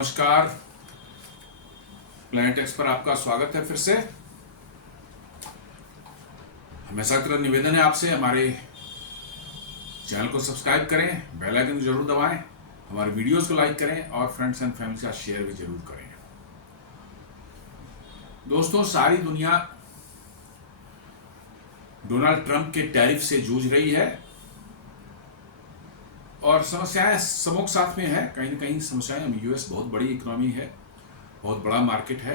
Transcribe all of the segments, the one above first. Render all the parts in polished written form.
नमस्कार। Planet x पर आपका स्वागत है। फिर से हमेशा की तरह निवेदन है आपसे, हमारे चैनल को सब्सक्राइब करें, बेल आइकन जरूर दबाएं, हमारे वीडियोस को लाइक करें और फ्रेंड्स एंड फैमिली के साथ शेयर भी जरूर करें। दोस्तों, सारी दुनिया डोनाल्ड ट्रंप के टैरिफ से जूझ रही है और समस्याएं सबों के साथ में है। कहीं ना कहीं समस्याएं, यूएस बहुत बड़ी इकोनॉमी है, बहुत बड़ा मार्केट है।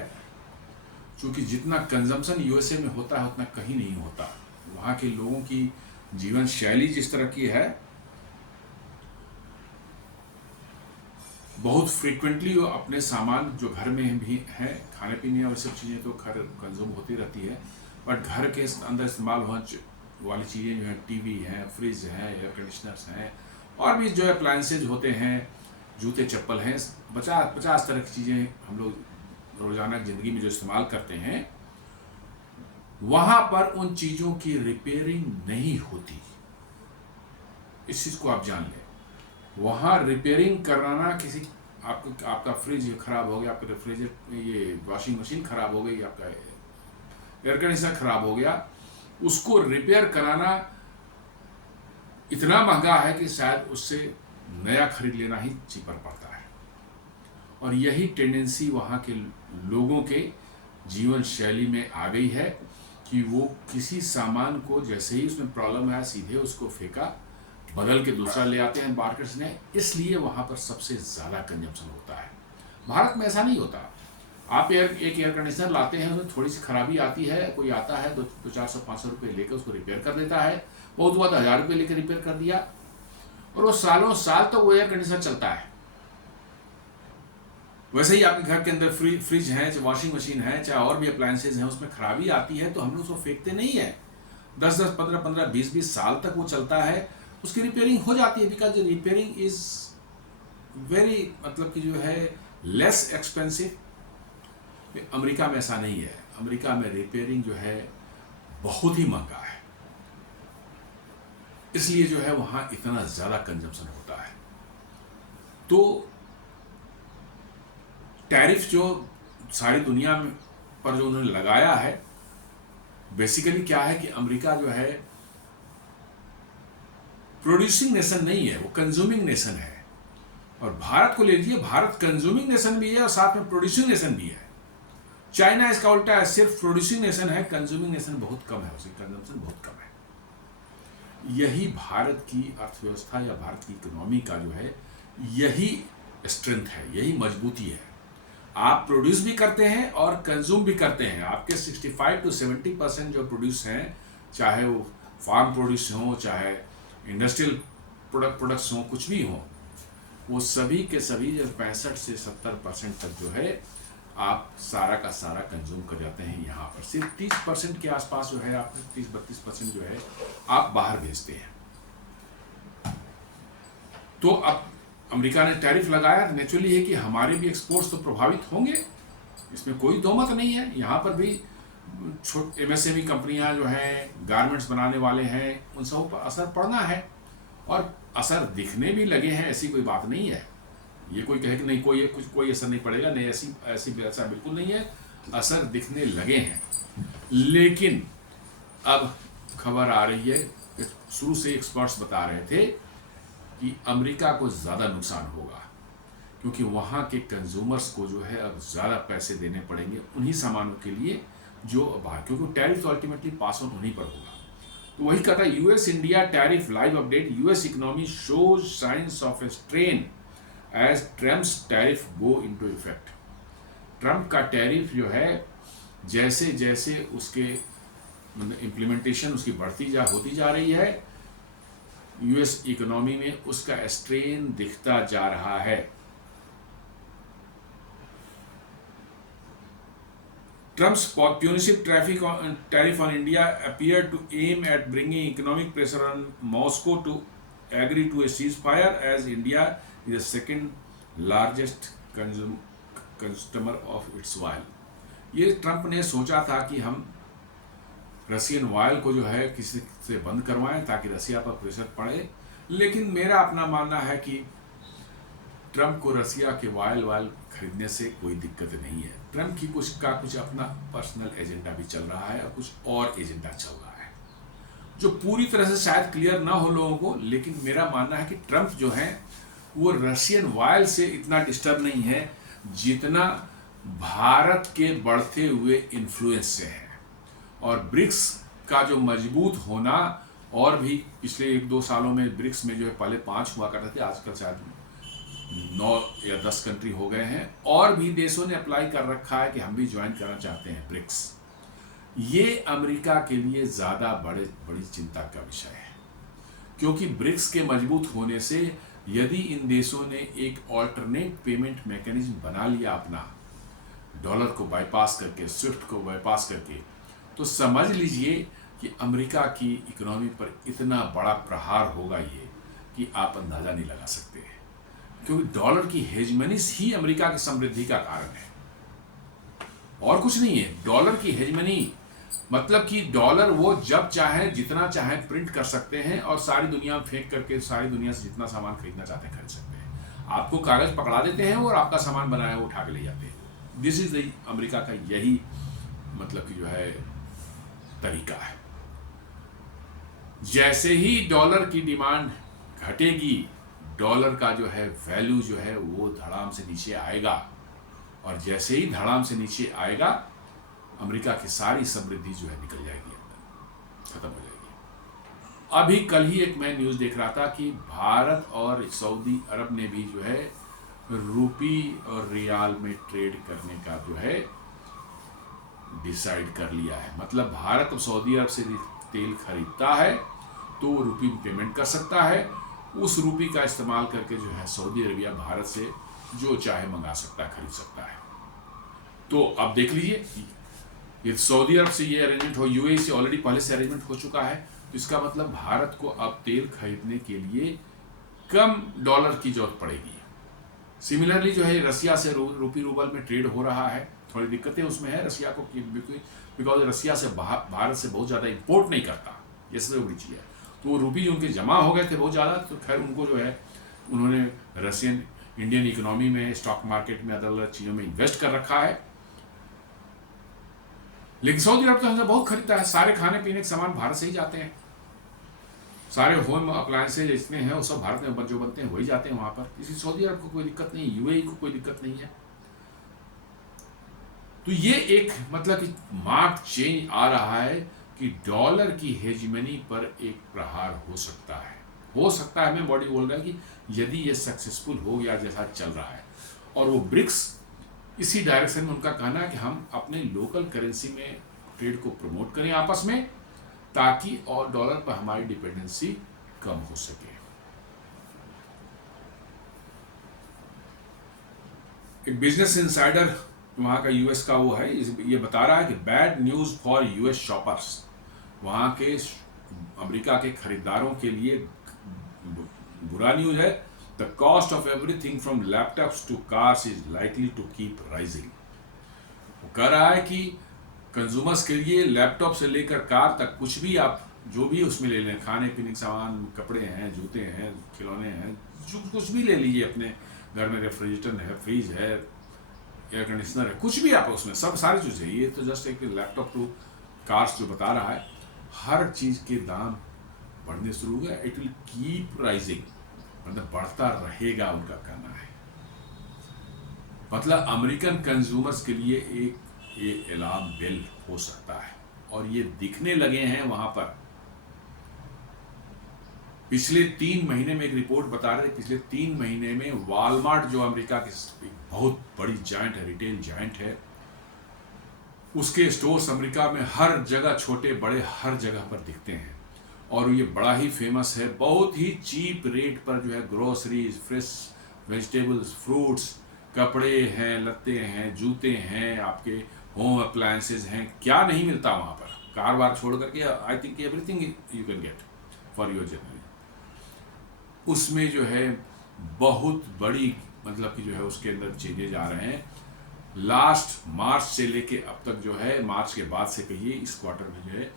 क्योंकि जितना कंजम्पशन यूएसए में होता है उतना कहीं नहीं होता। वहाँ के लोगों की जीवन शैली जिस तरह की है, बहुत फ्रीक्वेंटली वो अपने सामान जो घर में भी है, खाने पीने और सब चीज़ें तो घर कंज्यूम होती रहती है, बट घर के अंदर इस्तेमाल होने वाली चीज़ें जो है, टीवी है, फ्रिज है, एयर कंडीशनर्स हैं और भी जो अप्लायंसेज होते हैं, जूते चप्पल हैं, 50 तरह की चीज़ें हम लोग रोज़ाना ज़िंदगी में जो इस्तेमाल करते हैं, वहाँ पर उन चीज़ों की रिपेयरिंग नहीं होती। इस चीज़ को आप जान लें। वहाँ रिपेयरिंग कराना किसी आपका फ्रिज खराब हो गया, आपका रेफ्रिजरेटर, ये वॉशिंग मशीन खराब हो गई, आपका एयर कंडीशनर खराब हो गया, उसको रिपेयर कराना इतना महंगा है कि शायद उससे नया खरीद लेना ही चीपर पड़ता है। और यही टेंडेंसी वहाँ के लोगों के जीवन शैली में आ गई है कि वो किसी सामान को जैसे ही उसमें प्रॉब्लम है सीधे उसको फेंका, बदल के दूसरा ले आते हैं मार्केट से। इसलिए वहाँ पर सबसे ज़्यादा कंजम्पशन होता है। भारत में ऐसा नहीं होता। आप एक एयर कंडीशनर लाते हैं, उसमें थोड़ी सी खराबी आती है, कोई आता है 200-400-500 रुपये लेकर उसको रिपेयर कर देता है, बहुत हुआ तो 1000 रुपये लेकर रिपेयर कर दिया, और वो सालों साल तो वो एयर कंडीशनर चलता है। वैसे ही आपके घर के अंदर फ्रिज है, चाहे वॉशिंग मशीन है, चाहे और भी अप्लायंसेज हैं, उसमें खराबी आती है तो हम लोग उसको फेंकते नहीं है। 10-10, 15-15, 20-20 साल तक वो चलता है, उसकी रिपेयरिंग हो जाती है। बिकॉज रिपेयरिंग इज वेरी, मतलब कि जो है लेस एक्सपेंसिव। अमेरिका में ऐसा नहीं है। अमेरिका में रिपेयरिंग जो है बहुत ही महंगा है, इसलिए जो है वहाँ इतना ज़्यादा कंजम्पशन होता है। तो टैरिफ जो सारी दुनिया में पर जो उन्होंने लगाया है, बेसिकली क्या है कि अमेरिका जो है प्रोड्यूसिंग नेशन नहीं है, वो कंज्यूमिंग नेशन है। और भारत को ले लीजिए, भारत कंज्यूमिंग नेशन भी है और साथ में प्रोड्यूसिंग नेशन भी है। चाइना इसका उल्टा है, सिर्फ प्रोड्यूसिंग नेशन है, कंज्यूमिंग नेशन बहुत कम है, उसकी कंजम्पशन बहुत कम है। यही भारत की अर्थव्यवस्था या भारत की इकोनॉमी का जो है यही स्ट्रेंथ है, यही मजबूती है। आप प्रोड्यूस भी करते हैं और कंज्यूम भी करते हैं। आपके 65 to 70% जो प्रोड्यूस हैं, चाहे वो फार्म प्रोड्यूस हो, चाहे इंडस्ट्रियल प्रोडक्ट्स हो, कुछ भी हो, वो सभी के सभी जो 65 से 70% तक जो है आप सारा का सारा कंज्यूम कर जाते हैं। यहाँ पर सिर्फ 30% के आसपास जो है, आप 30-32% जो है आप बाहर भेजते हैं। तो अब अमेरिका ने टैरिफ लगाया, नेचुरली है कि हमारे भी एक्सपोर्ट्स तो प्रभावित होंगे, इसमें कोई दो मत नहीं है। यहाँ पर भी छोटे एमएसएमई कंपनियां जो हैं, गारमेंट्स बनाने वाले हैं, उन सब पर असर पड़ना है और असर दिखने भी लगे हैं। ऐसी कोई बात नहीं है, ये कोई कहे कि नहीं कोई असर नहीं पड़ेगा, नहीं, ऐसा बिल्कुल नहीं है। असर दिखने लगे हैं। लेकिन अब खबर आ रही है, शुरू से एक्सपर्ट्स बता रहे थे कि अमेरिका को ज़्यादा नुकसान होगा, क्योंकि वहाँ के कंज्यूमर्स को जो है अब ज़्यादा पैसे देने पड़ेंगे उन्हीं सामानों के लिए जो बाहर, क्योंकि टैरिफ तो अल्टीमेटली पास ऑन उन्हीं पर होगा। तो वही कहता है US India tariff live update, US economy shows signs of a strain as Trump's tariff go into effect. Trump का टैरिफ जो है जैसे जैसे उसके इम्प्लीमेंटेशन उसकी होती जा रही है, यूएस इकोनॉमी में उसका स्ट्रेन दिखता जा रहा है। Trump's punitive tariff on India appeared to aim at bringing economic pressure on Moscow to agree to a ceasefire, as India is the second largest consumer of its oil. ये Trump ने सोचा था कि हम रशियन ऑयल को जो है किसी से बंद करवाएं ताकि रसिया पर प्रेशर पड़े, लेकिन मेरा अपना मानना है कि ट्रंप को रसिया के वायल खरीदने से कोई दिक्कत नहीं है। ट्रंप की कुछ अपना पर्सनल एजेंडा भी चल रहा है और कुछ और एजेंडा चल रहा है जो पूरी तरह से शायद क्लियर ना हो लोगों को, लेकिन मेरा मानना है कि ट्रंप जो है वो रशियन वायल से इतना डिस्टर्ब नहीं है जितना भारत के बढ़ते हुए इन्फ्लुएंस से है। और ब्रिक्स का जो मजबूत होना, और भी पिछले 1-2 सालों में ब्रिक्स में जो है पहले 5 हुआ करते थे, आजकल शायद 9 या 10 कंट्री हो गए हैं, और भी देशों ने अप्लाई कर रखा है कि हम भी ज्वाइन करना चाहते हैं ब्रिक्स। ये अमेरिका के लिए ज़्यादा बड़ी चिंता का विषय है, क्योंकि ब्रिक्स के मजबूत होने से यदि इन देशों ने एक ऑल्टरनेट पेमेंट मैकेनिज्म बना लिया अपना, डॉलर को बाईपास करके, स्विफ्ट को बाईपास करके, तो समझ लीजिए कि अमेरिका की इकोनॉमी पर इतना बड़ा प्रहार होगा ये कि आप अंदाज़ा नहीं लगा सकते, क्योंकि डॉलर की हेजमनी ही अमेरिका की समृद्धि का कारण है और कुछ नहीं है। डॉलर की हेजमनी मतलब कि डॉलर वो जब चाहे जितना चाहे प्रिंट कर सकते हैं और सारी दुनिया में फेंक करके सारी दुनिया से जितना सामान खरीदना चाहते हैं खरीद सकते हैं। आपको कागज पकड़ा देते हैं और आपका सामान बनाया वो उठा के ले जाते हैं। दिस इज द अमेरिका का यही मतलब कि जो है तरीका है। जैसे ही डॉलर की डिमांड घटेगी, डॉलर का जो है वैल्यू जो है वो धड़ाम से नीचे आएगा, और जैसे ही धड़ाम से नीचे आएगा अमेरिका की सारी समृद्धि जो है निकल जाएगी, खत्म हो जाएगी। अभी कल ही एक मैं न्यूज़ देख रहा था कि भारत और सऊदी अरब ने भी जो है रूपी और रियाल में ट्रेड करने का जो है डिसाइड कर लिया है। मतलब भारत और सऊदी अरब से तेल खरीदता है तो वो रूपी में पेमेंट कर सकता है, उस रूपी का इस्तेमाल करके जो है सऊदी अरबिया भारत से जो चाहे मंगा सकता है, खरीद सकता है। तो अब देख लीजिए, ये सऊदी अरब से ये अरेंजमेंट हो, यूएई से ऑलरेडी पहले से अरेंजमेंट हो चुका है, तो इसका मतलब भारत को अब तेल खरीदने के लिए कम डॉलर की जरूरत पड़ेगी। सिमिलरली जो है रसिया से रूपी रूबल में ट्रेड हो रहा है, थोड़ी दिक्कतें उसमें है रसिया को, बिकॉज रसिया से भारत से बहुत ज़्यादा इंपोर्ट नहीं करता, ये सबसे बड़ी चीज़ है। तो वो रूपी उनके जमा हो गए थे बहुत ज़्यादा, तो खैर उनको जो है उन्होंने रशियन इंडियन इकोनॉमी में, स्टॉक मार्केट में, अलग अलग चीज़ों में इन्वेस्ट कर रखा है। लेकिन सऊदी अरब तो हमसे बहुत खरीदता है, सारे खाने पीने के सामान भारत से ही जाते हैं, सारे होम अप्लायंसेज जितने हैं वो सब भारत में जो बनते हैं वही जाते हैं वहाँ पर। इसी सऊदी अरब को कोई दिक्कत नहीं, यूएई को कोई दिक्कत नहीं है। तो ये एक मतलब कि मार्क चेंज आ रहा है कि डॉलर की हेजिमनी पर एक प्रहार हो सकता है। हमें बॉडी बोल रहा है कि यदि ये सक्सेसफुल हो गया जैसा चल रहा है, और वो ब्रिक्स इसी डायरेक्शन में, उनका कहना है कि हम अपने लोकल करेंसी में ट्रेड को प्रमोट करें आपस में, ताकि और डॉलर पर हमारी डिपेंडेंसी कम हो सके। एक बिजनेस इनसाइडर वहाँ का यूएस का वो है, ये बता रहा है कि bad news for US shoppers, वहाँ के अमेरिका के खरीदारों के लिए बुरा न्यूज़ है। The cost of everything from laptops to cars is likely to keep rising. वो कह रहा है कि कंज्यूमर्स के लिए लैपटॉप से लेकर कार तक कुछ भी आप जो भी उसमें ले लें, खाने पीने के सामान, कपड़े हैं, जूते हैं, खिलौने हैं, जो कुछ भी ले लीजिए अपने घर में, रेफ्रिजरेटर है, फ्रिज है, एयर कंडीशनर है, कुछ भी आप उसमें सब सारी चीज़ें। ये तो जस्ट एक लैपटॉप टू कार्स जो बता रहा है, हर चीज़ के दाम बढ़ने शुरू हो गए। इट विल कीप राइजिंग, मतलब बढ़ता रहेगा, उनका कहना है। मतलब अमेरिकन कंज्यूमर्स के लिए एक ये अलार्म बेल हो सकता है, और ये दिखने लगे हैं वहां पर। पिछले 3 महीने में एक रिपोर्ट बता रहे थे, पिछले 3 महीने में वॉलमार्ट जो अमेरिका की बहुत बड़ी जायंट है, रिटेल जायंट है, उसके स्टोर्स अमेरिका में हर जगह, छोटे बड़े हर जगह पर दिखते हैं, और ये बड़ा ही फेमस है। बहुत ही चीप रेट पर जो है ग्रोसरीज, फ्रेश वेजिटेबल्स, फ्रूट्स, कपड़े हैं, लत्ते हैं, जूते हैं, आपके होम अप्लायंसेज हैं, क्या नहीं मिलता वहाँ पर, कार बार छोड़ करके। I think everything you can get for your journey. उसमें जो है बहुत बड़ी मतलब कि जो है उसके अंदर चेंजेज आ रहे हैं। लास्ट मार्च से लेके अब तक जो है, मार्च के बाद से कहिए इस क्वार्टर में जो है,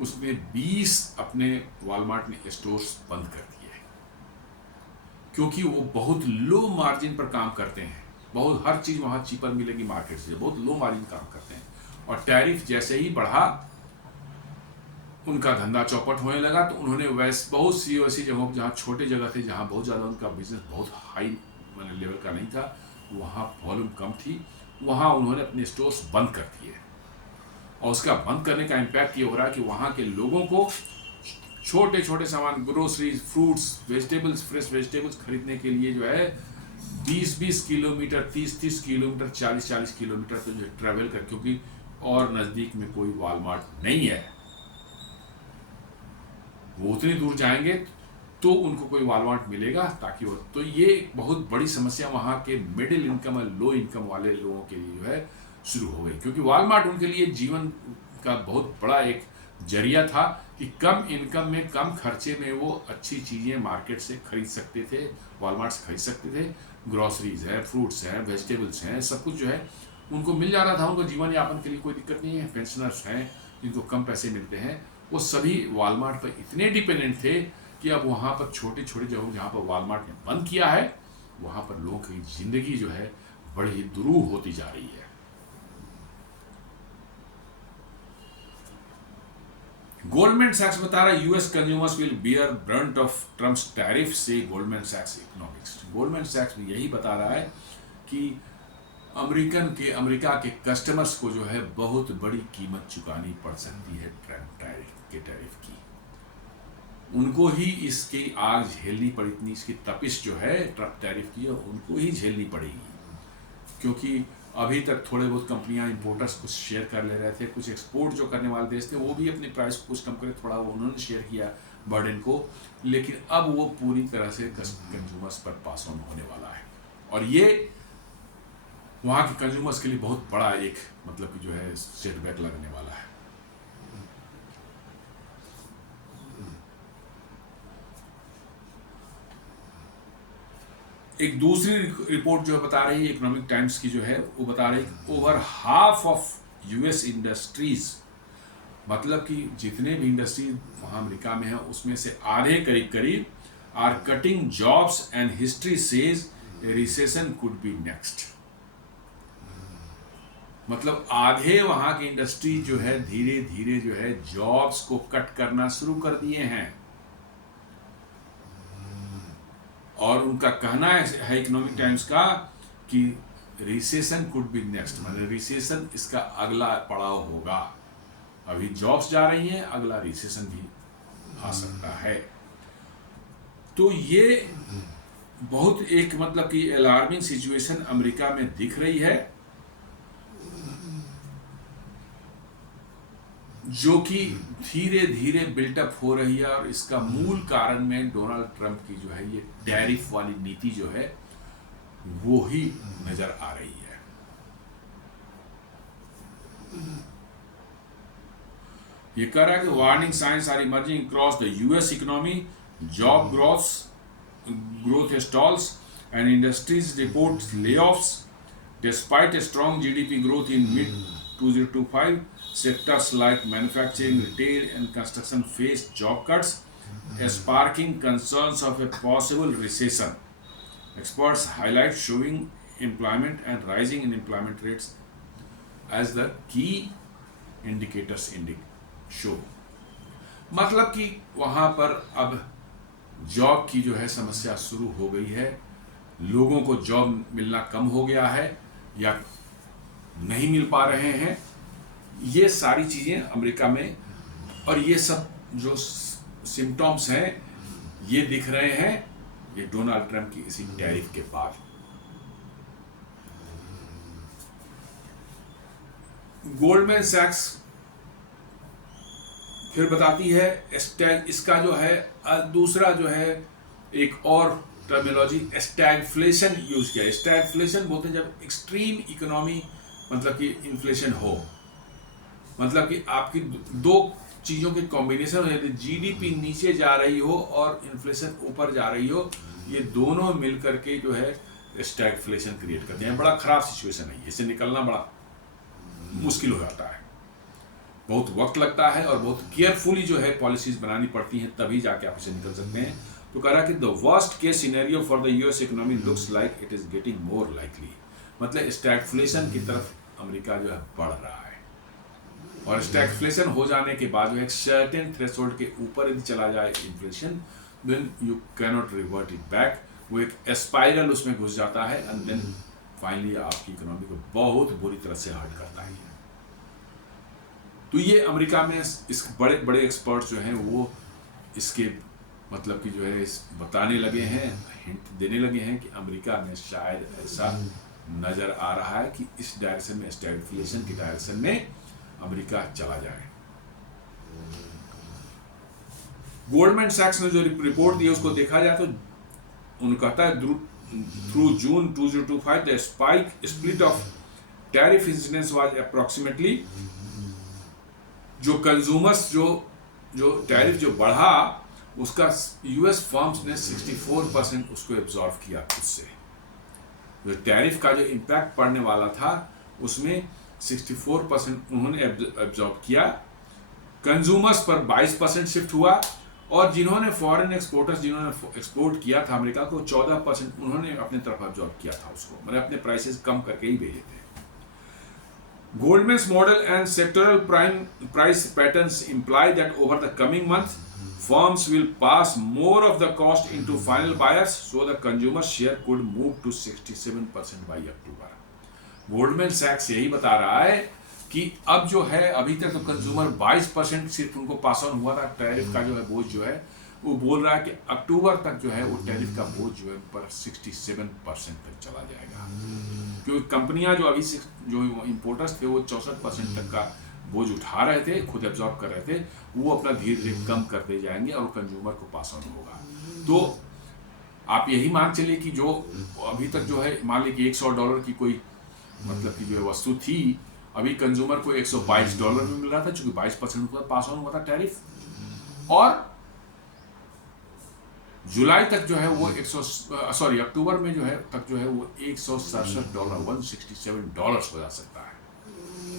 उसमें 20 अपने वॉलमार्ट ने स्टोर्स बंद कर दिए। क्योंकि वो बहुत लो मार्जिन पर काम करते हैं, बहुत हर चीज़ वहाँ चीपर मिलेगी मार्केट से, बहुत लो मार्जिन काम करते हैं। और टैरिफ जैसे ही बढ़ा उनका धंधा चौपट होने लगा, तो उन्होंने बहुत सी ऐसी जगहों जहाँ छोटे जगह थे, जहाँ बहुत ज़्यादा उनका बिजनेस बहुत हाई लेवल का नहीं था, वहाँ वॉल्यूम कम थी, वहाँ उन्होंने अपने स्टोर्स बंद कर दिए। और उसका बंद करने का इम्पैक्ट ये हो रहा है कि वहाँ के लोगों को छोटे छोटे सामान, groceries, fruits, vegetables, fresh vegetables खरीदने के लिए जो है 20-20 किलोमीटर, 30-30 किलोमीटर, 40-40 किलोमीटर तो जो ट्रैवल कर, क्योंकि और नज़दीक में कोई वॉलमार्ट नहीं है, वो उतनी दूर जाएंगे तो उनको कोई वॉलमार्ट मिलेगा ताकि वो, तो ये बहुत बड़ी समस्या वहाँ के मिडिल इनकम और लो इनकम वाले लोगों के लिए जो है शुरू हो गई, क्योंकि वॉलमार्ट उनके लिए जीवन का बहुत बड़ा एक जरिया था कि कम इनकम में, कम खर्चे में वो अच्छी चीज़ें मार्केट से खरीद सकते थे, वॉलमार्ट से खरीद सकते थे। ग्रॉसरीज है, फ्रूट्स हैं, वेजिटेबल्स हैं, सब कुछ जो है उनको मिल जा रहा था, उनको जीवन यापन के लिए कोई दिक्कत नहीं है। पेंशनर्स हैं जिनको कम पैसे मिलते हैं, वो सभी वॉलमार्ट पर इतने डिपेंडेंट थे कि अब वहाँ पर छोटे छोटे जगहों जहाँ पर वॉलमार्ट ने बंद किया है, वहाँ पर लोगों की ज़िंदगी जो है बड़ी दुरूह होती जा रही है। गोल्डमैन सैक्स बता रहा है US consumers will beer Brunt of Trump's tariff, से गोल्डमैन सैक्स इकोनॉमिक्स। गोल्डमैन सैक्स भी यही बता रहा है कि अमेरिका के कस्टमर्स को जो है बहुत बड़ी कीमत चुकानी पड़ सकती है टैरिफ की। उनको ही इसकी आग झेलनी पड़ी, इतनी इसकी तपिश जो है ट्रम्प टैरिफ की, उनको ही झेलनी पड़ेगी, क्योंकि अभी तक थोड़े बहुत कंपनियां, इंपोर्टर्स कुछ शेयर कर ले रहे थे, कुछ एक्सपोर्ट जो करने वाले देश थे वो भी अपनी प्राइस को कुछ कम करे, थोड़ा वो उन्होंने शेयर किया बर्डन को, लेकिन अब वो पूरी तरह से कंज्यूमर्स पर पास ऑन होने वाला है। और ये वहाँ के कंज्यूमर्स के लिए बहुत बड़ा एक मतलब कि जो है सेटबैक लगने वाला है। एक दूसरी रिपोर्ट जो बता रही है इकोनॉमिक टाइम्स की जो है, वो बता रही है over half of US industries, मतलब कि जितने भी इंडस्ट्री वहाँ अमेरिका में है उसमें से आधे करीब करीब are cutting jobs and history says recession could be next. मतलब आधे वहाँ की इंडस्ट्री जो है धीरे धीरे जो है जॉब्स को कट करना शुरू कर दिए हैं, और उनका कहना है इकोनॉमिक टाइम्स का कि रिसेशन कुड बी नेक्स्ट, मतलब रिसेशन इसका अगला पड़ाव होगा। अभी जॉब्स जा रही हैं, अगला रिसेशन भी आ सकता है। तो ये बहुत एक मतलब कि अलार्मिंग सिचुएशन अमेरिका में दिख रही है, जो कि धीरे धीरे बिल्टअप हो रही है। और इसका मूल कारण में डोनाल्ड ट्रंप की जो है ये टैरिफ वाली नीति जो है वो ही नजर आ रही है। ये कह रहा है कि warning signs are emerging across the US economy, job growth stalls and industries report layoffs despite strong GDP growth in mid 2025. Sectors like manufacturing, retail, and construction faced job cuts, sparking concerns of a possible recession. Experts highlight showing employment and rising unemployment rates as the key indicators show. मतलब कि वहाँ पर अब job की जो है समस्या शुरू हो गई है, लोगों को जॉब मिलना कम हो गया है या नहीं मिल पा रहे हैं, ये सारी चीज़ें अमेरिका में, और ये सब जो सिम्टम्स हैं ये दिख रहे हैं ये डोनाल्ड ट्रंप की इसी टैरिफ के बाद। गोल्डमैन सैक्स फिर बताती है इसका जो है दूसरा जो है एक और टर्मिनोलॉजी स्टैगफ्लेशन यूज किया। स्टैगफ्लेशन बोलते हैं जब एक्सट्रीम इकोनॉमी मतलब कि इन्फ्लेशन हो, मतलब कि आपकी दो चीज़ों के कॉम्बिनेशन हो, यदि जीडीपी नीचे जा रही हो और इन्फ्लेशन ऊपर जा रही हो, ये दोनों मिल करके जो है स्टैगफ्लेशन क्रिएट करते हैं। बड़ा खराब सिचुएशन है, इससे निकलना बड़ा मुश्किल हो जाता है, बहुत वक्त लगता है और बहुत केयरफुली जो है पॉलिसीज बनानी पड़ती हैं, तभी जाके आप इसे निकल सकते हैं। तो कह रहा कि the worst case scenario for the US economy looks like it is getting more likely, मतलब स्टैगफ्लेशन की तरफ अमेरिका जो है बढ़ रहा है, और स्टैगफ्लेशन हो जाने के बाद जो है एक सर्टेन थ्रेशोल्ड के ऊपर यदि चला जाए inflation, then you cannot revert it back, वो एक स्पाइरल उसमें घुस जाता है एंड देन फाइनली आपकी इकोनॉमी को बहुत बुरी तरह से हर्ट करता है। तो ये अमेरिका में इस बड़े बड़े एक्सपर्ट्स जो हैं वो इसके मतलब कि जो है बताने लगे हैं, हिंट देने लगे हैं कि अमेरिका में शायद ऐसा नज़र आ रहा है कि इस डायरेक्शन में, स्टैगफ्लेशन की डायरेक्शन में अमेरिका चला जाए। गोल्डमैन सैक्स ने जो रिपोर्ट दी उसको देखा जाए तो उन्होंने कहता है through June 2025 the split of tariff incidence was approximately, जो कंज्यूमर्स जो टैरिफ जो बढ़ा उसका यूएस फर्म्स ने 64% उसको एब्जॉर्व किया खुद से। जो टैरिफ का जो इम्पैक्ट पड़ने वाला था उसमें 64% उन्होंने एब्जॉर्व किया, कंज्यूमर्स पर 22% शिफ्ट हुआ, और जिन्होंने फॉरेन एक्सपोर्टर्स जिन्होंने एक्सपोर्ट किया था अमेरिका को 14% उन्होंने अपने तरफ एब्जॉर्व किया था उसको, मतलब अपने प्राइसेस कम करके ही भेजे थे। Goldman's model and sectoral price patterns imply that over the coming months, firms will pass more of the cost into final buyers, so the consumer share could move to 67% by October. Goldman Sachs यही बता रहा है कि अब जो है, अभी तक तो कंज्यूमर 22% सिर्फ उनको पास ऑन हुआ था टैरिफ का जो है बोझ जो है, वो बोल रहा है कि अक्टूबर तक जो है वो टैरिफ का बोझ जो है पर 67% तक चला जाएगा, क्योंकि कंपनियां जो अभी जो इंपोर्टर्स थे वो 64% तक का बोझ उठा रहे थे, खुद एब्जॉर्ब कर रहे थे, वो अपना धीरे धीरे कम करते जाएंगे और कंज्यूमर को पास ऑन होगा। तो आप यही मान चलिए कि जो अभी तक जो है, मान लीजिए कि $100 की कोई मतलब की जो वस्तु थी, अभी कंज्यूमर को $122 में मिल रहा था, चूंकि 22% का पास ऑन हुआ था टैरिफ, और जुलाई तक जो है वो अक्टूबर में जो है तक जो है वो $167 $167 हो जा सकता है।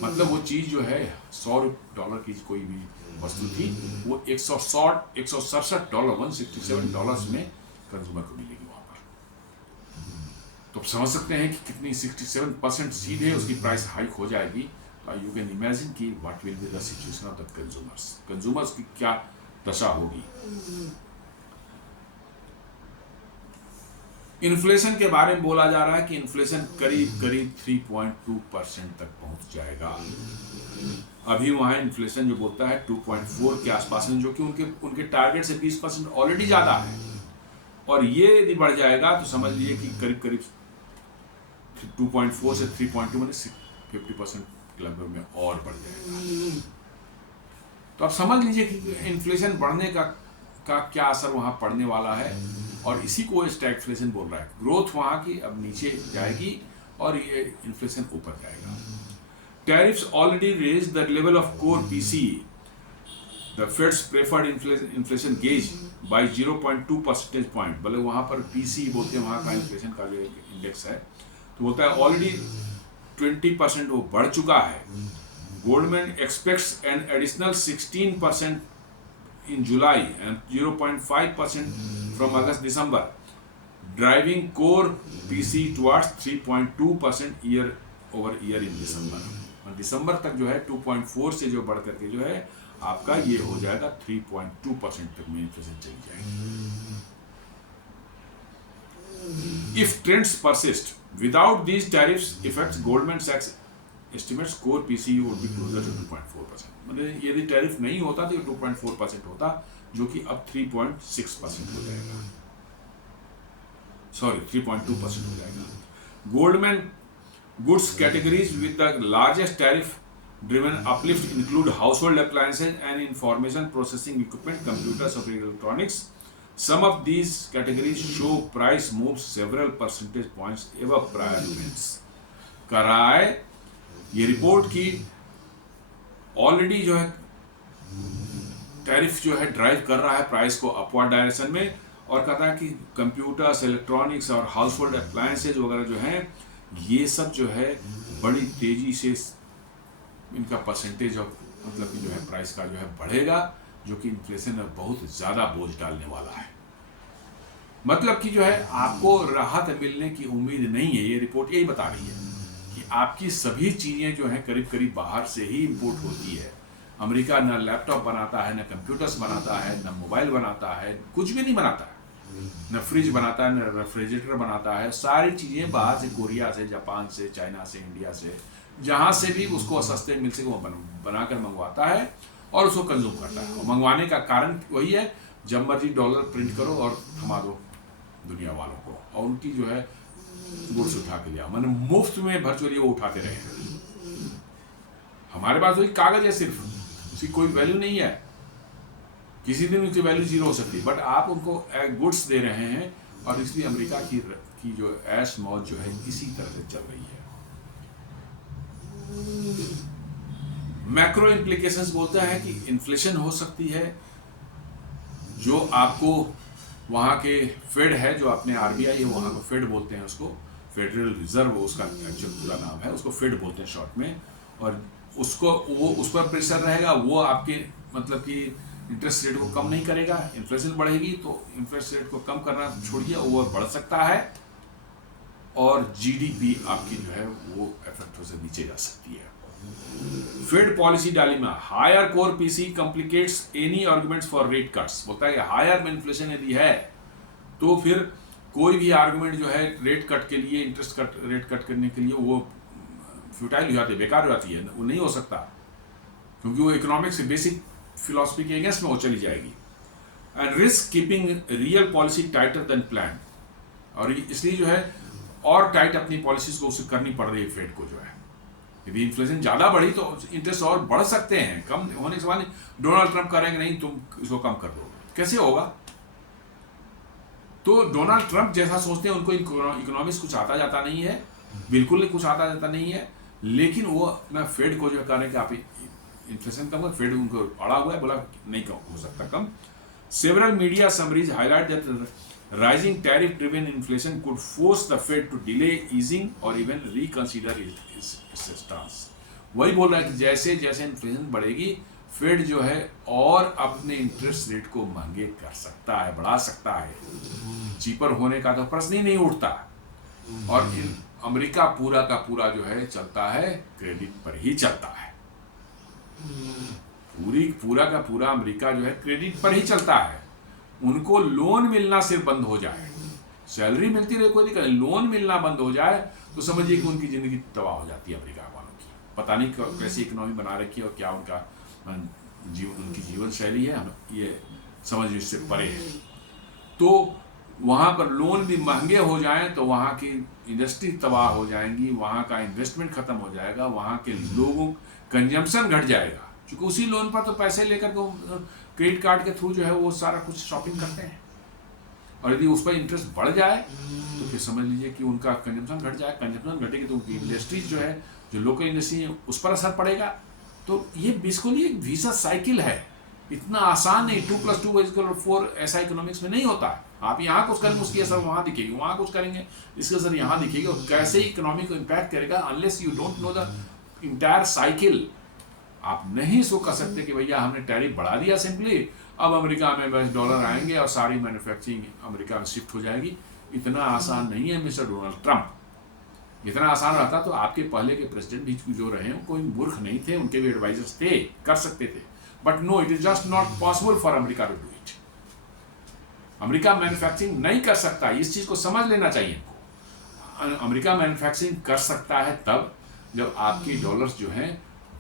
मतलब वो चीज़ जो है $100 की कोई भी वस्तु थी वो $167 $167 में कंज्यूमर को मिलेगी वहाँ पर। तो आप समझ सकते हैं कि कितनी 67% सीधे उसकी प्राइस हाइक हो जाएगी। तो यू कैन इमेजिन कि what will be the situation of the consumers की क्या दशा होगी। इन्फ्लेशन के बारे में बोला जा रहा है कि इन्फ्लेशन करीब 3.2% तक पहुंच जाएगा। अभी वहां इन्फ्लेशन जो बोलता है 2.4 के आसपास है, जो कि उनके टारगेट से 20% ऑलरेडी ज़्यादा है, और ये यदि बढ़ जाएगा तो समझ लीजिए कि करीब 2.4 से 3.2 मैंने 50% लगभग में और बढ़ जाएगा। तो आप समझ लीजिए कि इन्फ्लेशन बढ़ने का क्या असर वहाँ पड़ने वाला है, और इसी को स्टैगफ्लेशन बोल रहा है। ग्रोथ वहाँ की अब नीचे जाएगी और ये इन्फ्लेशन ऊपर जाएगा। Tariffs already raise the level of core PCE, the Fed's preferred inflation gauge by 0.2 percentage point. भले वहाँ पर पीसीई बोलते हैं, वहाँ का इन्फ्लेशन का जो इंडेक्स है, तो बोलता है ऑलरेडी 20% वो बढ़ चुका है। Goldman aspects an additional 16% in July and 0.5% from August-December, driving core PC towards 3.2% year-over-year in December. और दिसंबर तक जो है 2.4 से जो बढ़ करके जो है आपका ये हो जाएगा 3.2% तक में इन्फ्लेशन चली जाएगी। If trends persist without these tariffs effects, Goldman Sachs estimates core PCE would be closer to 2.4%। मतलब यदि टैरिफ नहीं होता तो 2.4% होता, जो कि अब 3.6% हो जाएगा, 3.2% हो जाएगा। Goldman goods categories with the largest tariff driven uplift include household appliances and information processing equipment, computers और electronics. Some of these categories show price moves several percentage points above prior events। कह रहा है ये report की already जो है tariff जो है ड्राइव कर रहा है प्राइस को अपवर्ड डायरेक्शन में, और कहता है कि कंप्यूटर्स, इलेक्ट्रॉनिक्स और हाउस होल्ड अप्लायंसेज वगैरह जो हैं ये सब जो है बड़ी तेजी से इनका परसेंटेज ऑफ मतलब कि जो है प्राइस का जो है बढ़ेगा, जो कि इन्फ्लेशन में बहुत ज़्यादा बोझ डालने वाला है। मतलब कि जो है आपको राहत मिलने की उम्मीद नहीं है। ये रिपोर्ट यही बता रही है कि आपकी सभी चीज़ें जो हैं करीब करीब बाहर से ही इंपोर्ट होती है। अमेरिका न लैपटॉप बनाता है, न कंप्यूटर्स बनाता है, न मोबाइल बनाता है, कुछ भी नहीं बनाता है, न फ्रिज बनाता है, न रेफ्रिजरेटर बनाता है। सारी चीज़ें बाहर से, कोरिया से, जापान से, चाइना से, इंडिया से, जहाँ से भी उसको सस्ते मिल सके वो बनाकर मंगवाता है और उसको कंज्यूम करता है। और मंगवाने का कारण वही है, जब मर्जी डॉलर प्रिंट करो और थमा दो दुनिया वालों को, और उनकी जो है गुड्स उठा के लिया, मैंने मुफ्त में वर्चुअली वो उठाते रहे हैं। हमारे पास वही कागज है, सिर्फ उसकी कोई वैल्यू नहीं है, किसी दिन उसकी वैल्यू जीरो हो सकती है, बट आप उनको गुड्स दे रहे हैं। और इसलिए अमेरिका की जो ऐश मौज जो है इसी तरह से चल रही है। मैक्रो इम्प्लीकेशंस बोलता है कि इन्फ्लेशन हो सकती है, जो आपको वहाँ के फेड है, जो अपने आरबीआई है, वहाँ को फेड बोलते हैं, उसको फेडरल रिजर्व उसका एक्चुअल पूरा नाम है, उसको फेड बोलते हैं शॉर्ट में। और उसको वो उस पर प्रेशर रहेगा, वो आपके मतलब कि इंटरेस्ट रेट को कम नहीं करेगा। इन्फ्लेशन बढ़ेगी तो इंटरेस्ट रेट को कम करना छोड़िए, ओवर बढ़ सकता है, और जीडीपी आपकी जो है वो इफेक्ट से नीचे जा सकती है। Fed policy dilemma, higher core PC complicates any arguments for rate cuts. बोलता है कि हायर में इन्फ्लेशन यदि है तो फिर कोई भी आर्गुमेंट जो है रेट कट के लिए, इंटरेस्ट कट रेट कट करने के लिए, वो फ्यूटाइल हो जाती है, बेकार हो जाती है, वो नहीं हो सकता, क्योंकि वो इकोनॉमिक्स बेसिक फिलॉसफी के अगेंस्ट में वो चली जाएगी। And risk keeping real policy tighter than plan, और इसलिए जो है और टाइट अपनी पॉलिसीज को उसे करनी पड़ रही है फेड को। जो है यदि इन्फ्लेशन ज़्यादा बढ़ी तो इंटरेस्ट और बढ़ सकते हैं, कम होने के सवाल नहीं। डोनाल्ड ट्रंप करेंगे नहीं, तुम इसको कम कर दो, कैसे होगा? तो डोनाल्ड ट्रंप जैसा सोचते हैं, उनको इकोनॉमिक्स कुछ आता जाता नहीं है, बिल्कुल ही कुछ आता जाता नहीं है, लेकिन वो अपना फेड को जो है करें कि आप इन्फ्लेशन कम कर, फेड उनको अड़ा हुआ है, बोला नहीं कम हो सकता कम। Several media summaries highlight that rising tariff driven inflation could force the Fed to delay easing और इवन रिकंसीडर इट्स स्टांस। वही बोल रहा है कि जैसे जैसे इन्फ्लेशन बढ़ेगी, फेड जो है और अपने इंटरेस्ट रेट को महंगे कर सकता है, बढ़ा सकता है। चीपर होने का तो प्रश्न ही नहीं उठता। और अमेरिका पूरा का पूरा जो है चलता है क्रेडिट पर ही चलता है। पूरा का पूरा अमेरिका जो है क्रेडिट पर ही चलता है। उनको लोन मिलना सिर्फ बंद हो जाए, सैलरी मिलती रहे कोई दिक्कत, लोन मिलना बंद हो जाए तो समझिए कि उनकी जिंदगी तबाह हो जाती है अमेरिका वालों की। पता नहीं कैसी इकोनॉमी बना रखी है और क्या उनका उनकी जीवन शैली है, ये समझ इससे परे है। तो वहाँ पर लोन भी महंगे हो जाएं तो वहाँ की इंडस्ट्री तबाह हो जाएंगी, वहाँ का इन्वेस्टमेंट खत्म हो जाएगा, वहाँ के लोगों कंजम्पशन घट जाएगा, क्योंकि उसी लोन पर तो पैसे लेकर के क्रेडिट कार्ड के थ्रू जो है वो सारा कुछ शॉपिंग करते हैं। और यदि उस पर इंटरेस्ट बढ़ जाए तो फिर समझ लीजिए कि उनका कंजम्पशन घट जाए। कंजम्पशन घटेगी तो उनकी इंडस्ट्रीज जो है, जो लोकल इंडस्ट्री है, उस पर असर पड़ेगा। तो ये बेसिकली एक विशा साइकिल है, इतना आसान नहीं। 2+2=4 ऐसा इकोनॉमिक्स में नहीं होता। आप यहाँ कुछ करेंगे उसकी असर वहाँ दिखेगी, वहाँ कुछ करेंगे इसकी असर यहाँ दिखेगी, और कैसे इकोनॉमी को इम्पैक्ट करेगा unless you don't know the entire cycle. आप नहीं सो कर सकते कि भैया हमने टैरिफ बढ़ा दिया सिंपली, अब अमेरिका में बस डॉलर आएंगे और सारी मैन्युफैक्चरिंग अमेरिका में शिफ्ट हो जाएगी। इतना आसान नहीं है मिस्टर डोनाल्ड ट्रंप। इतना आसान रहता तो आपके पहले के प्रेसिडेंट भी जो रहे हैं कोई मूर्ख नहीं थे, उनके भी एडवाइजर्स थे, कर सकते थे। But no, it is just not possible for America to do it. America manufacturing नहीं कर सकता, इस चीज को समझ लेना चाहिए इनको। अमेरिका मैन्युफैक्चरिंग कर सकता है तब जब आपकी डॉलर्स जो हैं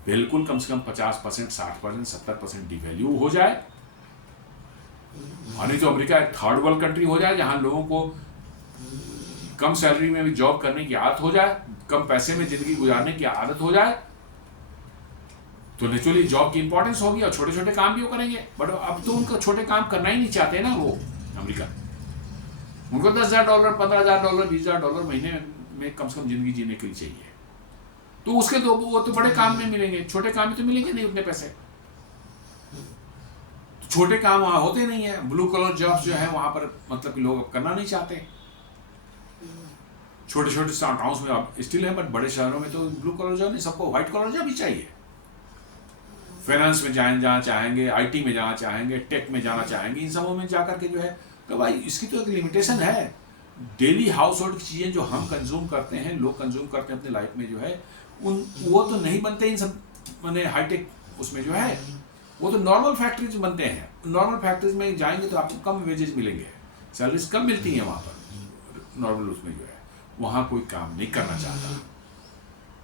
बिल्कुल कम से कम 50%, 60%, 70% डिवैल्यू हो जाए, और नहीं तो अमेरिका एक थर्ड वर्ल्ड कंट्री हो जाए जहां लोगों को कम सैलरी में भी जॉब करने की आदत हो जाए, कम पैसे में जिंदगी गुजारने की आदत हो जाए, तो नेचुरली जॉब की इंपॉर्टेंस होगी और छोटे छोटे काम भी वो करेंगे। बट अब तो उनको छोटे काम करना ही नहीं चाहते ना वो अमेरिका। उनको $10,000, $15,000, $20,000 महीने में कम से कम जिंदगी जीने के लिए चाहिए। तो उसके तो वो तो बड़े काम में मिलेंगे, छोटे काम में तो मिलेंगे नहीं उतने पैसे। तो छोटे काम वहां होते नहीं है। ब्लू कलर जॉब्स जो है वहां पर मतलब कि लोग करना नहीं चाहते। छोटे छोटे टाउन्स में अब स्टिल है, बट बड़े शहरों में तो ब्लू कलर जॉब नहीं, सबको व्हाइट कलर जॉब ही चाहिए। फाइनेंस में जाना चाहेंगे, IT में जाना चाहेंगे, टेक में जाना चाहेंगे, इन सबों में जाकर के जो है तो भाई इसकी तो एक लिमिटेशन है। डेली हाउस होल्ड की चीज़ें जो हम कंज्यूम करते हैं, लोग कंज्यूम करते हैं अपनी लाइफ में जो है, वो तो नहीं बनते इन सब मैंने हाईटेक उसमें जो है, वो तो नॉर्मल फैक्ट्रीज बनते हैं। नॉर्मल फैक्ट्रीज में जाएंगे तो आपको कम वेजेस मिलेंगे, सैलरीज कम मिलती हैं वहाँ पर नॉर्मल उसमें जो है, वहाँ कोई काम नहीं करना चाहता।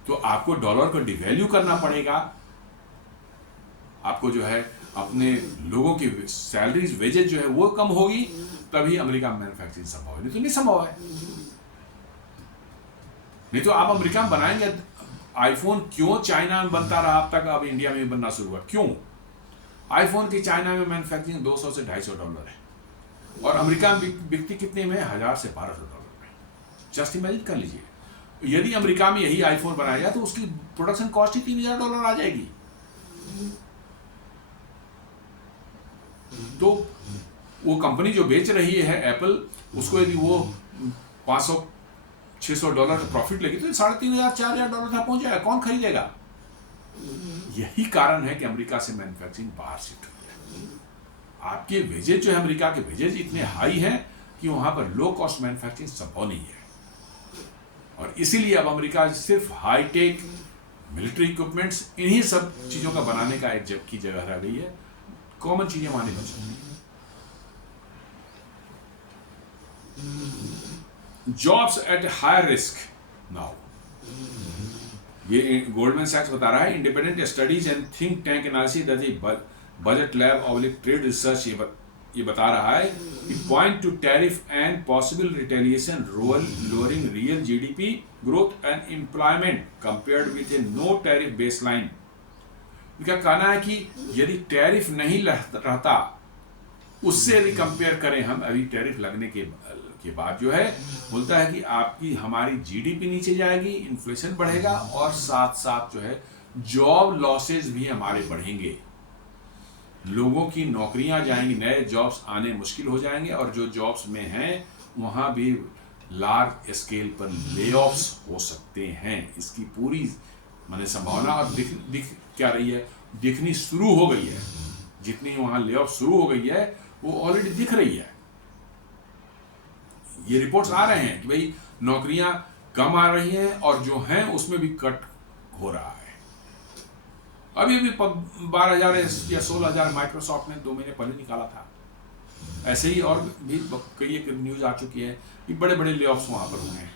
तो आपको डॉलर को डिवैल्यू करना पड़ेगा, आपको जो है अपने लोगों की सैलरीज वेजेज जो है वो कम होगी, तभी अमेरिका में मैन्युफैक्चरिंग संभव है, नहीं तो नहीं संभव है। नहीं तो आप अमेरिका में बनाएंगे, आईफोन क्यों चाइना में बनता रहा अब तक, अब इंडिया में बनना शुरू हुआ क्यों? आईफोन की चाइना में मैन्युफैक्चरिंग $200 से $250 है, और अमेरिका में बिकती कितने में? $1000 से $1200 में। जस्ट इमेजिन कर लीजिए, यदि अमेरिका में यही आईफोन बनाया जाए तो उसकी प्रोडक्शन कॉस्ट ही $3000 आ जाएगी। तो वो कंपनी जो बेच रही है एप्पल, उसको यदि वो $500-600 प्रॉफिट लेगी तो $3500-4000 तक पहुंच जाएगा। कौन खरीदेगा? यही कारण है कि अमेरिका से मैन्युफैक्चरिंग बाहर शिफ्ट हुई है। आपके वेजेज जो है, अमेरिका के वेजेज इतने हाई हैं कि वहां पर लो कॉस्ट मैन्युफैक्चरिंग संभव नहीं है, और इसीलिए अब अमेरिका सिर्फ हाईटेक मिलिट्री इक्विपमेंट्स, इन्हीं सब चीजों का बनाने का एक की जगह रह गई है। कॉमन चीजें वहां नहीं बन सकती। Jobs at higher risk now, ये गोल्डमैन सैक्स बता रहा है। Independent studies and think tank analysis that budget lab oblique trade research ये बता रहा है कि point to tariff and possible retaliation lowering real GDP growth and employment compared with a no tariff baseline. इनका कहना है कि यदि टैरिफ नहीं रहता, उससे यदि कंपेयर करें हम अभी टैरिफ लगने के बाद जो है, बोलता है कि आपकी हमारी जीडीपी नीचे जाएगी, इन्फ्लेशन बढ़ेगा, और साथ साथ जो है जॉब लॉसेस भी हमारे बढ़ेंगे, लोगों की नौकरियां जाएंगी, नए जॉब्स आने मुश्किल हो जाएंगे, और जो जॉब्स में हैं वहां भी लार्ज स्केल पर लेऑफ्स हो सकते हैं। इसकी पूरी माने संभावना और दिख क्या रही है, दिखनी शुरू हो गई है। जितनी वहां लेऑफ शुरू हो गई है वो ऑलरेडी दिख रही है। ये रिपोर्ट्स आ रहे हैं कि भाई नौकरियां कम आ रही हैं, और जो हैं उसमें भी कट हो रहा है। अभी 12,000 या 16,000 माइक्रोसॉफ्ट ने 2 महीने पहले निकाला था। ऐसे ही और भी कई एक न्यूज आ चुकी है कि बड़े बड़े लेऑफ्स वहां पर हुए हैं।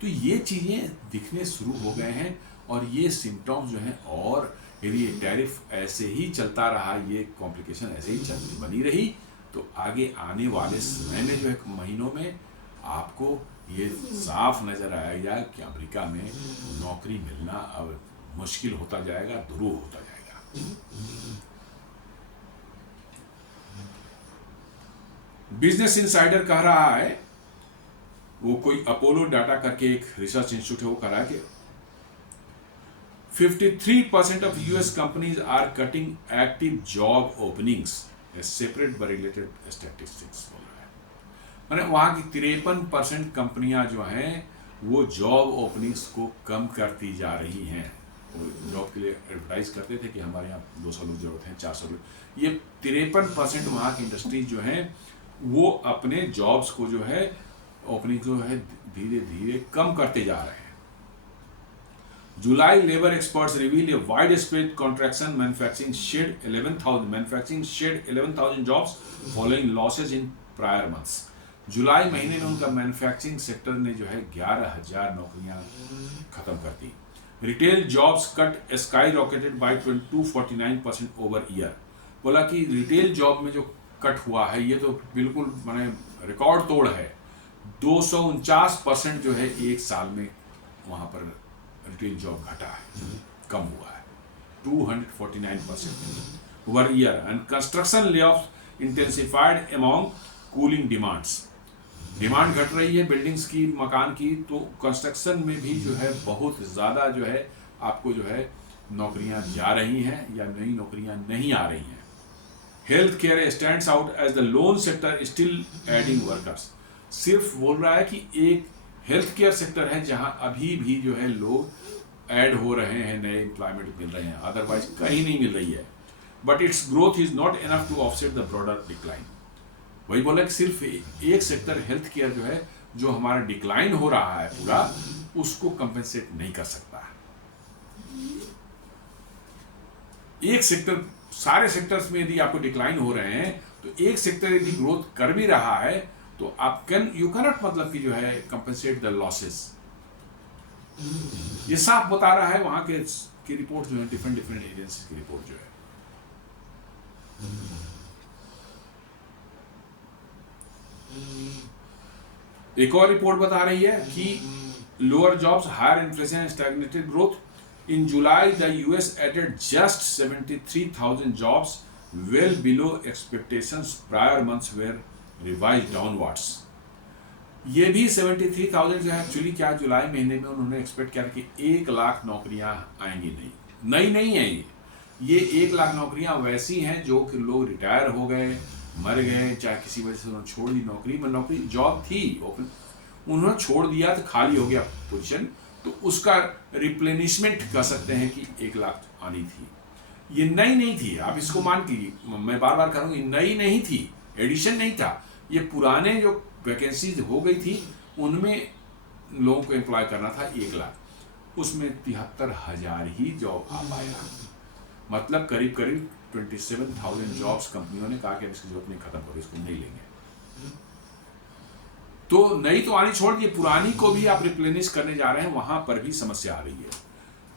तो ये चीजें दिखने शुरू हो गए हैं, और ये सिम्टम्स जो हैं, और यदि ये टैरिफ ऐसे ही चलता रहा, ये कॉम्प्लिकेशन ऐसे ही बनी रही, तो आगे आने वाले समय में जो है महीनों में आपको ये साफ नजर आएगा कि अमेरिका में नौकरी मिलना अब मुश्किल होता जाएगा, दुरूह होता जाएगा। बिजनेस इनसाइडर कह रहा है, वो कोई अपोलो डाटा करके एक रिसर्च इंस्टीट्यूट है, वो कह रहा है कि 53% of US companies are cutting active job openings, as separate but related statistics बोल रहा है। मैंने वहाँ की 53% कंपनियां जो हैं वो जॉब ओपनिंग्स को कम करती जा रही हैं। जॉब के लिए एडवर्टाइज करते थे कि हमारे यहाँ 200 लोग जरूरत हैं, 400 लोग। ये 53% वहाँ की इंडस्ट्रीज जो हैं वो अपने जॉब्स को जो है ओपनिंग जो है धीरे धीरे कम करते जा रहे हैं। July labor experts reveal a widespread contraction. Manufacturing shed 11,000 jobs following losses in prior months. जुलाई महीने में उनका मैन्युफैक्चरिंग सेक्टर ने जो है 11,000 नौकरियां खत्म कर दी। Retail jobs cut skyrocketed by 249% over year. बोला कि रिटेल जॉब में जो कट हुआ है ये तो बिल्कुल माने रिकॉर्ड तोड़ है। 249% जो है एक साल में वहां पर रिटेल जॉब घटा है, कम हुआ है 249% over year. And construction layoff intensified among cooling demands. Demand घट रही है बिल्डिंग्स की, मकान की, तो कंस्ट्रक्शन में भी जो है बहुत ज़्यादा जो है आपको जो है नौकरियां जा रही हैं या नई नौकरियां नहीं आ रही हैं। Health care stands out as the lone sector still adding workers. सिर्फ बोल रहा है कि एक हेल्थ केयर सेक्टर है जहां अभी भी जो है लोग ऐड हो रहे हैं, नए एम्प्लॉयमेंट मिल रहे हैं, अदरवाइज कहीं नहीं मिल रही है। But its growth is not enough to offset the broader decline. वही बोला कि सिर्फ एक सेक्टर हेल्थ केयर जो है, जो हमारा डिक्लाइन हो रहा है पूरा, उसको कंपेंसेट नहीं कर सकता। एक सेक्टर, सारे सेक्टर्स में यदि आपको डिक्लाइन हो रहे हैं तो एक सेक्टर यदि ग्रोथ कर भी रहा है तो आप यू कैनॉट मतलब कि जो है कंपेंसेट द लॉसेस। ये साफ बता रहा है वहां के रिपोर्ट जो है, डिफरेंट एजेंसीज की रिपोर्ट जो है। एक और रिपोर्ट बता रही है कि lower jobs, higher inflation and stagnated growth. In July, the US added just 73,000 jobs, well below expectations. Prior months were revised downwards. ये भी 73,000 जो है एक्चुअली क्या जुलाई महीने में उन्होंने एक्सपेक्ट किया कि 1 लाख नौकरियां आएंगी, नहीं है ये 1 लाख नौकरियां वैसी हैं जो कि लोग रिटायर हो गए, मर गए, चाहे किसी वजह से उन्होंने छोड़ दी नौकरी जॉब थी ओपन, उन्होंने छोड़ दिया तो खाली हो गया पोजीशन, तो उसका रिप्लेनिशमेंट कर सकते हैं कि 1 लाख आनी थी। ये नई नहीं थी, आप इसको मान कीजिए, मैं बार बार करूँगी, नई नहीं थी, एडिशन नहीं था, ये पुराने जो वैकेंसीज हो गई थी उनमें लोगों को एम्प्लॉय करना था 1 लाख, उसमें 73,000 ही जॉब आ पाया। मतलब करीब 27,000 जॉब्स कंपनियों ने कहा कि इसकी जरूरत नहीं, खत्म करो, इसको नहीं लेंगे। तो नई तो आनी छोड़ दिए, पुरानी को भी आप रिप्लेनिश करने जा रहे हैं, वहां पर भी समस्या आ रही है।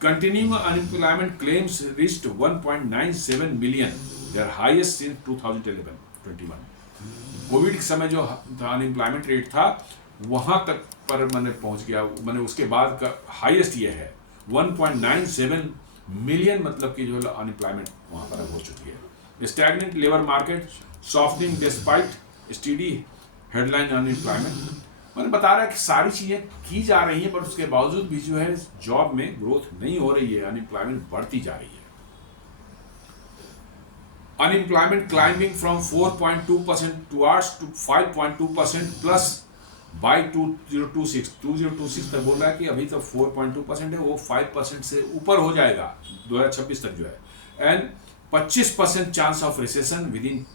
Continuing unemployment claims reached 1.97 million, their highest since 2011-21। COVID के समय जो अनएम्प्लॉयमेंट रेट था वहां तक पर मैंने पहुंच गया, मैंने उसके बाद का हाईएस्ट ये है 1.97 मिलियन, मतलब कि जो अनएम्प्लॉयमेंट वहां पर हो चुकी है। Stagnant labour market, softening despite study headline unemployment. मैंने बता रहा है कि सारी चीजें की जा रही हैं, पर उसके बावजूद भी जो है जॉब में ग्रोथ नहीं हो रही है, अनएम्प्लॉयमेंट बढ़ती जा रही है। Unemployment climbing from 4.2% towards to 5.2% plus by 2026 तक बोल रहा है कि अभी तो 4.2% है, वो 5% से ऊपर हो जाएगा 2026 तक जो है। And 25% chance of recession with in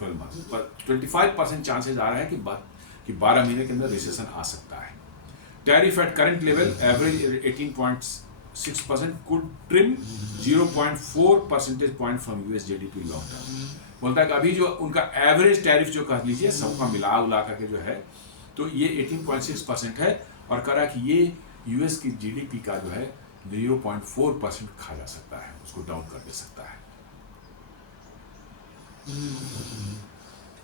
12 months, पर 25% चांसेज आ रहा है कि 12 महीने के अंदर रिसेशन आ सकता है। Tariff at current level average 18.6% could trim 0.4 percentage point from US GDP long term. बोलता है कि अभी जो उनका एवरेज टैरिफ जो कह लीजिए सबका मिला उला करके जो है, तो ये 18.6% है, और कह रहा है कि ये यूएस की जीडीपी का जो है 0.4% खा जा सकता है, उसको डाउन कर दे सकता है।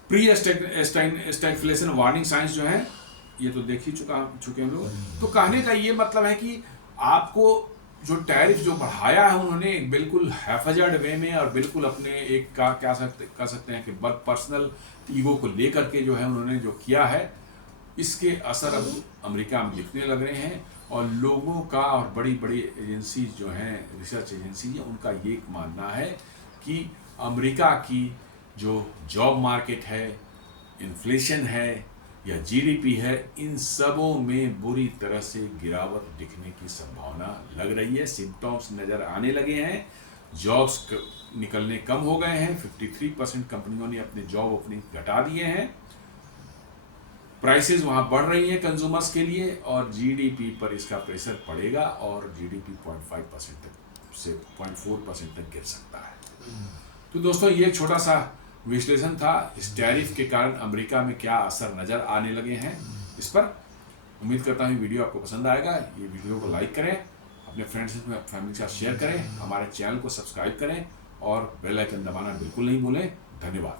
प्री स्टैग्फ्लेशन वार्निंग साइंस जो है ये तो देख ही चुके हैं लोग। तो कहने का ये मतलब है कि आपको जो टैरिफ जो बढ़ाया है उन्होंने बिल्कुल हैफेजर्ड वे में और बिल्कुल अपने एक का कह सकते हैं कि पर्सनल ईगो को लेकर के जो है उन्होंने जो किया है, इसके असर अब अमेरिका में दिखने लग रहे हैं। और लोगों का और बड़ी बड़ी एजेंसीज जो हैं, रिसर्च एजेंसी, उनका ये मानना है कि अमेरिका की जो जॉब मार्केट है, इन्फ्लेशन है या जीडीपी है, इन सबों में बुरी तरह से गिरावट दिखने की संभावना लग रही है। सिम्टम्स नज़र आने लगे हैं, जॉब्स निकलने कम हो गए हैं, 53% कंपनियों ने अपने जॉब ओपनिंग घटा दिए हैं, प्राइसेस वहाँ बढ़ रही हैं कंज्यूमर्स के लिए, और जीडीपी पर इसका प्रेशर पड़ेगा और जीडीपी 0.5% तक से 0.4% तक गिर सकता है। तो दोस्तों ये एक छोटा सा विश्लेषण था इस टैरिफ के कारण अमेरिका में क्या असर नज़र आने लगे हैं इस पर। उम्मीद करता हूँ वीडियो आपको पसंद आएगा। ये वीडियो को लाइक करें, अपने फ्रेंड्स में फैमिली के साथ शेयर करें, हमारे चैनल को सब्सक्राइब करें और बेल आइकन दबाना बिल्कुल नहीं भूलें। धन्यवाद।